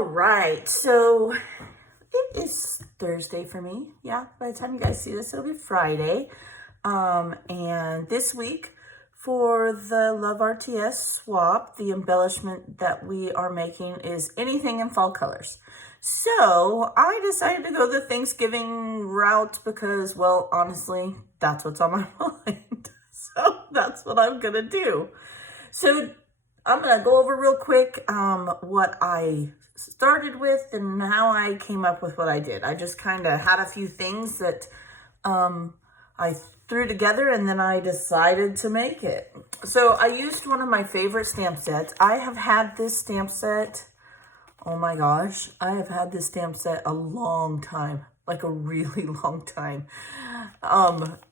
All right, so it is Thursday for me. Yeah, by the time you guys see this, it'll be Friday. And this week for the Love RTS swap, the embellishment that we are making is anything in fall colors. So I decided to go the Thanksgiving route because, well, honestly, that's what's on my mind. So that's what I'm gonna do. So I'm gonna go over real quick what I started with and how I came up with what I did. I just kind of had a few things that I threw together and then I decided to make it. So I used one of my favorite stamp sets. I have had this stamp set, oh my gosh, I have had this stamp set a long time, like a really long time.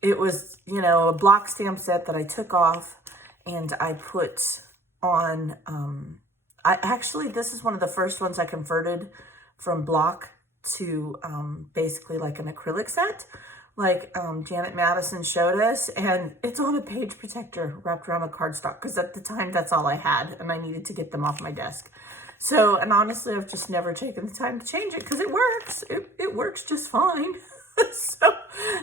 It was, you know, a block stamp set that I took off and I put on, this is one of the first ones I converted from block to basically like an acrylic set, like Janet Madison showed us, and it's on a page protector wrapped around a cardstock because at the time that's all I had and I needed to get them off my desk. So, and honestly, I've just never taken the time to change it because it works. It works just fine. So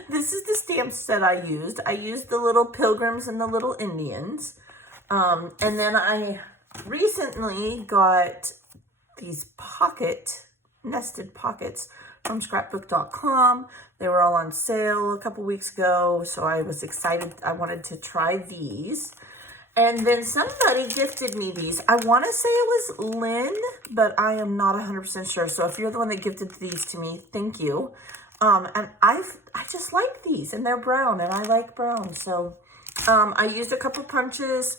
this is the stamp set I used. I used the little pilgrims and the little Indians. And then I recently got these nested pockets from scrapbook.com. They were all on sale a couple weeks ago, so I was excited. I wanted to try these. And then somebody gifted me these. I want to say it was Lynn, but I am not 100% sure. So if you're the one that gifted these to me, thank you. And I just like these, and they're brown, and I like brown. So I used a couple punches.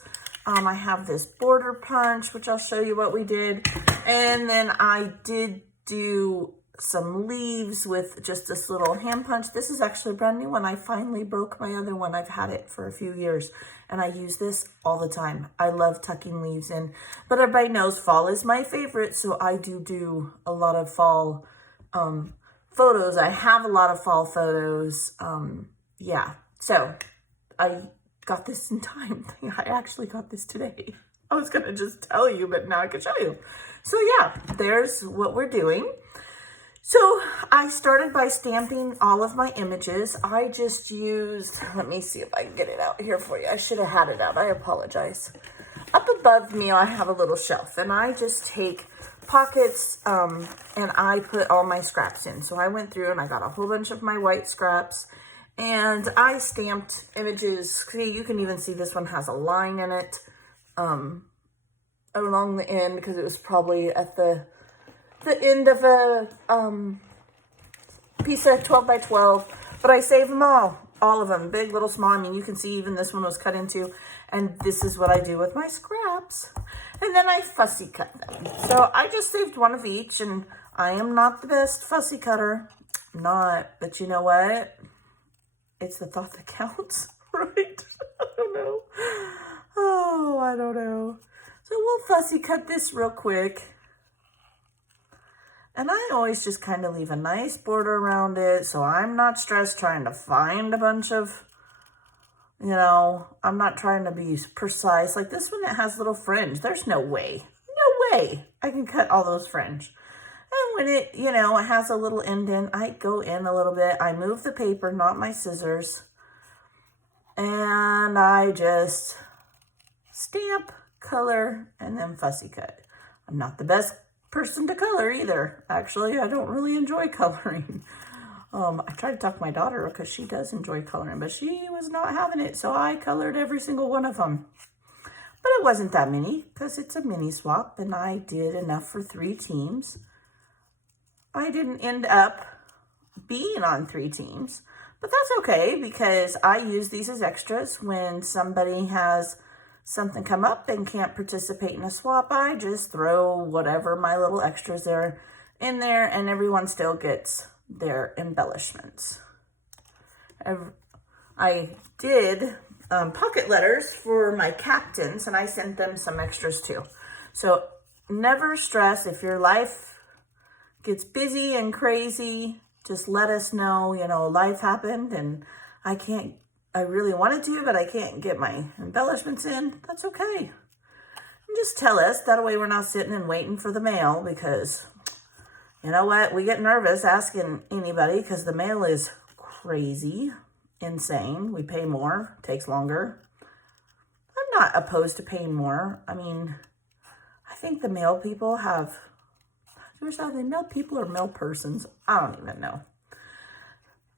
I have this border punch, which I'll show you what we did. And then I did do some leaves with just this little hand punch. This is actually a brand new one. I finally broke my other one. I've had it for a few years and I use this all the time. I love tucking leaves in, but everybody knows fall is my favorite. So I do a lot of fall photos. I have a lot of fall photos. Yeah, so I got this in time. I actually got this today. I was gonna just tell you, but now I can show you. So yeah, there's what we're doing. So I started by stamping all of my images. I just used, let me see if I can get it out here for you. I should have had it out, I apologize. Up above me, I have a little shelf and I just take pockets and I put all my scraps in. So I went through and I got a whole bunch of my white scraps and I stamped images. See, you can even see this one has a line in it along the end because it was probably at the end of a piece of 12 by 12, but I saved them all of them, big, little, small. I mean, you can see even this one was cut into, and this is what I do with my scraps. And then I fussy cut them. So I just saved one of each, and I am not the best fussy cutter. I'm not, but you know what? It's the thought that counts, right? I don't know. Oh, I don't know. So we'll fussy cut this real quick. And I always just kind of leave a nice border around it, so I'm not stressed trying to find a bunch of, you know, I'm not trying to be precise. Like this one that has little fringe, there's no way I can cut all those fringe. And when it, you know, it has a little indent, I go in a little bit, I move the paper, not my scissors, and I just stamp, color, and then fussy cut. I'm not the best person to color either. Actually, I don't really enjoy coloring. I tried to talk my daughter because she does enjoy coloring, but she was not having it. So I colored every single one of them. But it wasn't that many because it's a mini swap and I did enough for 3 teams. I didn't end up being on 3 teams, but that's okay because I use these as extras when somebody has something come up and can't participate in a swap. I just throw whatever my little extras are in there and everyone still gets their embellishments. I did pocket letters for my captains and I sent them some extras too. So never stress if your life gets busy and crazy, just let us know, you know, life happened and I really wanted to, but I can't get my embellishments in. That's okay. And just tell us. That way we're not sitting and waiting for the mail because you know what? We get nervous asking anybody because the mail is crazy, insane. We pay more, takes longer. I'm not opposed to paying more. I mean, I think the mail people have, are they mail people or mail persons? I don't even know.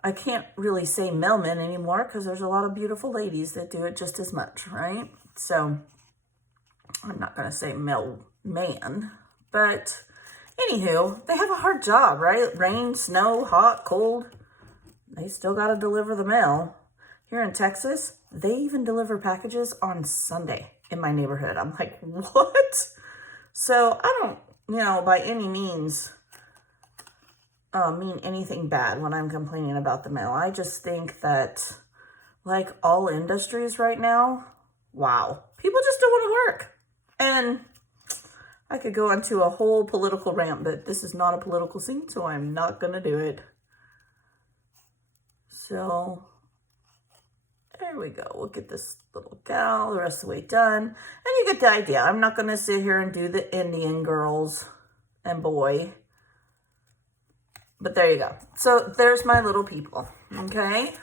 I can't really say mailmen anymore because there's a lot of beautiful ladies that do it just as much, right? So I'm not going to say mailman, but anywho, they have a hard job, right? Rain, snow, hot, cold. They still got to deliver the mail. Here in Texas, they even deliver packages on Sunday in my neighborhood. I'm like, what? So I don't, by any means mean anything bad when I'm complaining about the mail. I just think that, like all industries right now, wow, people just don't want to work. And I could go into a whole political rant, but this is not a political scene, so I'm not going to do it. So there we go. We'll get this little gal the rest of the way done. And you get the idea. I'm not going to sit here and do the Indian girls and boy. But there you go. So there's my little people, okay?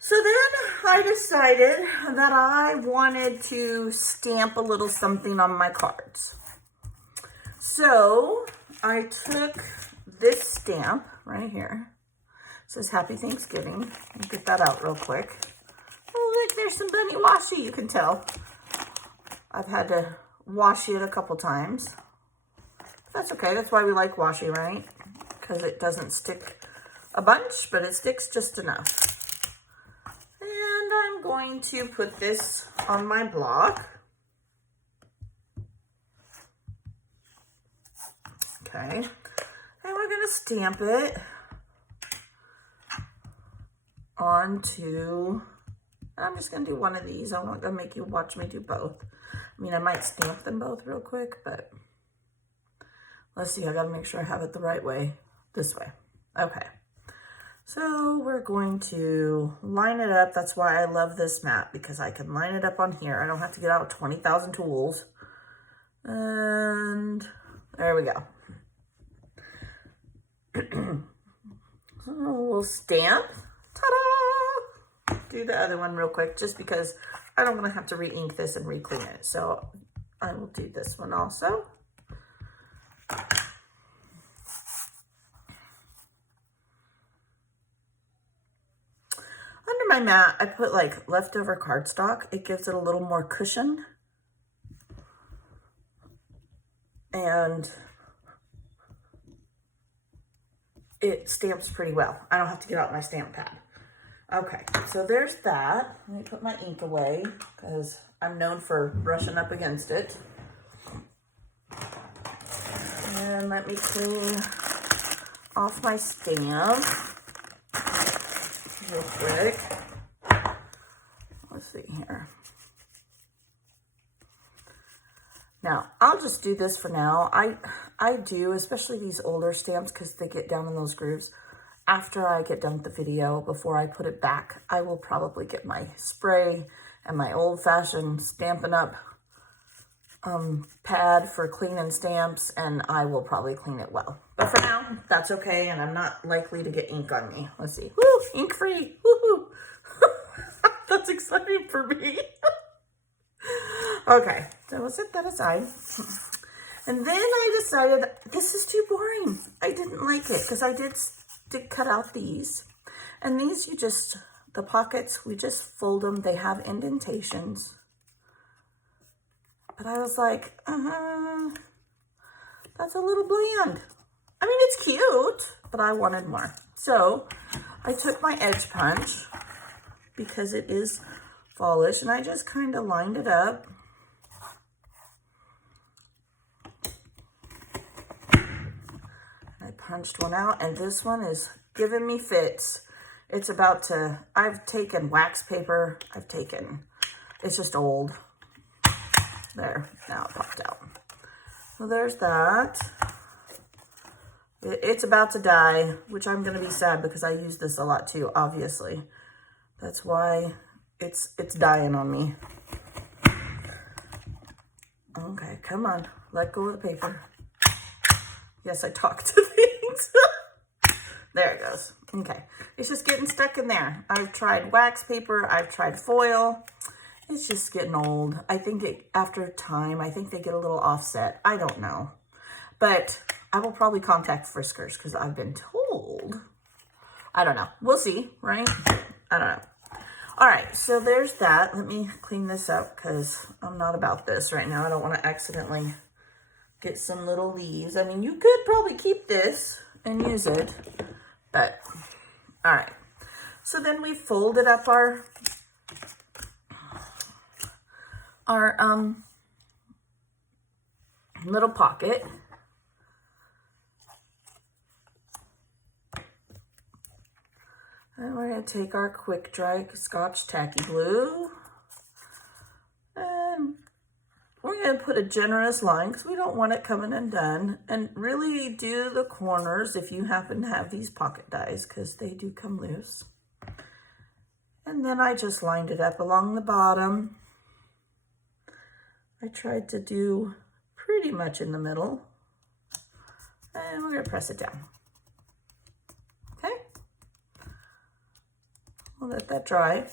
So then I decided that I wanted to stamp a little something on my cards. So I took this stamp right here. It says Happy Thanksgiving. Let me get that out real quick. Oh, look, there's some bunny washi, you can tell. I've had to washi it a couple times. That's okay. That's why we like washi, right? Because it doesn't stick a bunch, but it sticks just enough. And I'm going to put this on my block. Okay. And we're going to stamp it onto, I'm just going to do one of these. I'm not going to make you watch me do both. I mean, I might stamp them both real quick, but let's see. I got to make sure I have it the right way. This way. Okay. So we're going to line it up. That's why I love this mat, because I can line it up on here. I don't have to get out 20,000 tools. And there we go. So we'll stamp. Ta-da! Do the other one real quick, just because I don't want to have to re-ink this and re-clean it. So I will do this one also. Under my mat, I put like leftover cardstock. It gives it a little more cushion. And it stamps pretty well. I don't have to get out my stamp pad. Okay, so there's that. Let me put my ink away because I'm known for brushing up against it. And let me clean off my stamp real quick. Let's see here. Now, I'll just do this for now. I do, especially these older stamps, because they get down in those grooves. After I get done with the video, before I put it back, I will probably get my spray and my old-fashioned Stampin' Up! Pad for cleaning stamps, and I will probably clean it well. But for now, that's okay, and I'm not likely to get ink on me. Let's see. Woo! Ink-free! Woohoo! That's exciting for me. Okay, so we'll set that aside. And then I decided this is too boring. I didn't like it because I did cut out these. And these, the pockets, we just fold them. They have indentations. But I was like, that's a little bland. I mean, it's cute, but I wanted more. So I took my edge punch because it is fallish, and I just kind of lined it up. I punched one out, and this one is giving me fits. It's about to, I've taken wax paper, it's just old. There, now it popped out. So there's that. It's about to die, which I'm gonna be sad because I use this a lot too, obviously. That's why it's dying on me. Okay, come on, let go of the paper. Yes, I talk to things. There it goes. Okay. It's just getting stuck in there. I've tried wax paper. I've tried foil. It's just getting old. I think after time, I think they get a little offset. I don't know. But I will probably contact Friskers because I've been told. I don't know. We'll see, right? I don't know. All right, so there's that. Let me clean this up because I'm not about this right now. I don't want to accidentally get some little leaves. I mean, you could probably keep this and use it, but all right. So then we folded up our little pocket. And we're going to take our quick dry Scotch tacky glue. And we're going to put a generous line because we don't want it coming undone. And really do the corners if you happen to have these pocket dies because they do come loose. And then I just lined it up along the bottom. I tried to do pretty much in the middle. And we're going to press it down. Okay? We'll let that dry.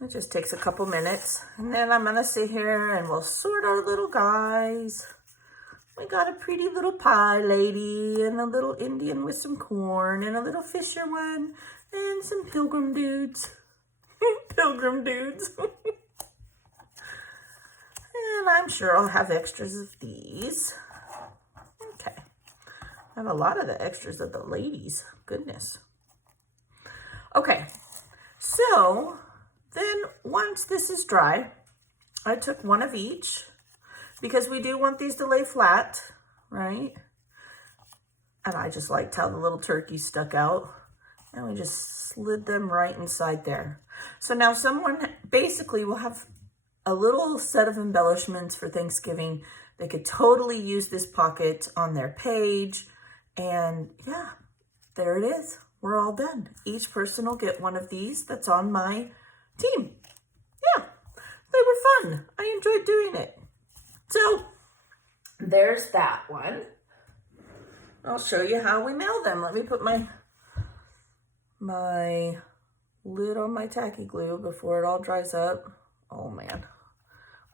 It just takes a couple minutes. And then I'm going to sit here and we'll sort our little guys. We got a pretty little pie lady and a little Indian with some corn and a little Fisher one and some pilgrim dudes. Pilgrim dudes. And I'm sure I'll have extras of these. Okay. I have a lot of the extras of the ladies. Goodness. Okay. So then once this is dry, I took one of each because we do want these to lay flat, right? And I just liked how the little turkey stuck out. And we just slid them right inside there. So now someone basically will have a little set of embellishments for Thanksgiving. They could totally use this pocket on their page. And yeah, there it is. We're all done. Each person will get one of these that's on my team. Yeah, they were fun. I enjoyed doing it. So there's that one. I'll show you how we mail them. Let me put my lid on my tacky glue before it all dries up. Oh man,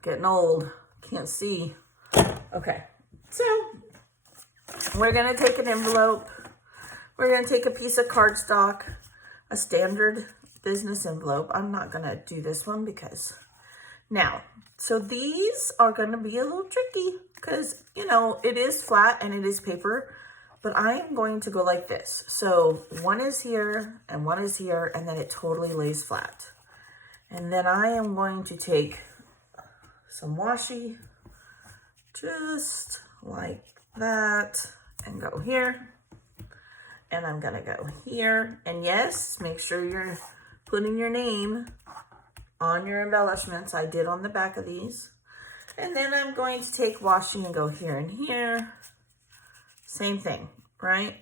getting old. Can't see. Okay, so we're gonna take an envelope. We're gonna take a piece of cardstock, a standard business envelope. I'm not gonna do this one because now, so these are gonna be a little tricky because, you know, it is flat and it is paper, but I am going to go like this. So one is here and one is here, and then it totally lays flat. And then I am going to take some washi, just like that, and go here. And I'm gonna go here. And yes, make sure you're putting your name on your embellishments. I did on the back of these. And then I'm going to take washi and go here and here. Same thing, right?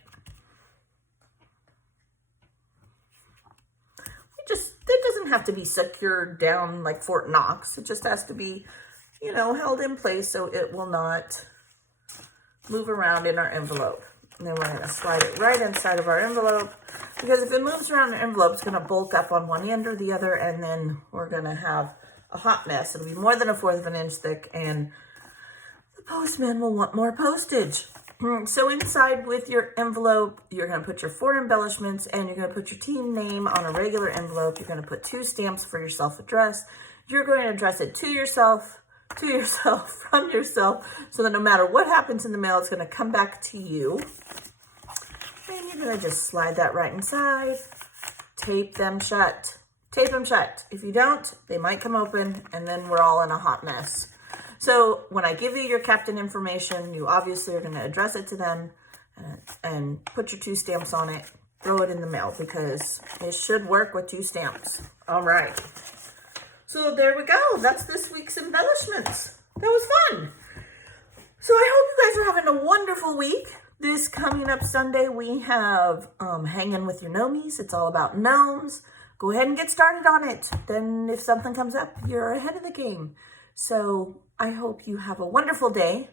It doesn't have to be secured down like Fort Knox. It just has to be, you know, held in place so it will not move around in our envelope. And then we're going to slide it right inside of our envelope, because if it moves around the envelope, it's going to bulk up on one end or the other, and then we're going to have a hot mess. It'll be more than 1/4 of an inch thick, and the postman will want more postage. So inside with your envelope, you're going to put your 4 embellishments, and you're going to put your team name on a regular envelope. You're going to put 2 stamps for your self-address. You're going to address it to yourself, from yourself, so that no matter what happens in the mail, it's going to come back to you. And you're going to just slide that right inside. Tape them shut. Tape them shut. If you don't, they might come open, and then we're all in a hot mess. So when I give you your captain information, you obviously are going to address it to them and put your 2 stamps on it. Throw it in the mail because it should work with 2 stamps. All right. So there we go. That's this week's embellishments. That was fun. So I hope you guys are having a wonderful week. This coming up Sunday, we have Hanging with Your Gnomies. It's all about gnomes. Go ahead and get started on it. Then if something comes up, you're ahead of the game. So I hope you have a wonderful day.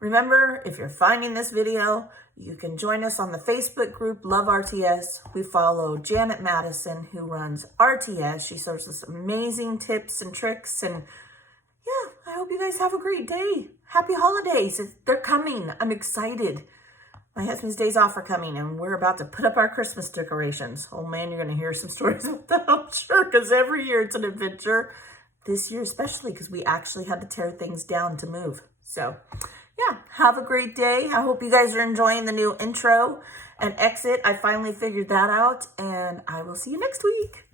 Remember, if you're finding this video, you can join us on the Facebook group, Love RTS. We follow Janet Madison, who runs RTS. She shows us amazing tips and tricks. And yeah, I hope you guys have a great day. Happy holidays. They're coming. I'm excited. My husband's days off are coming, and we're about to put up our Christmas decorations. Oh man, you're going to hear some stories about that, I'm sure, because every year it's an adventure. This year especially, because we actually had to tear things down to move. So yeah, have a great day. I hope you guys are enjoying the new intro and exit. I finally figured that out, and I will see you next week.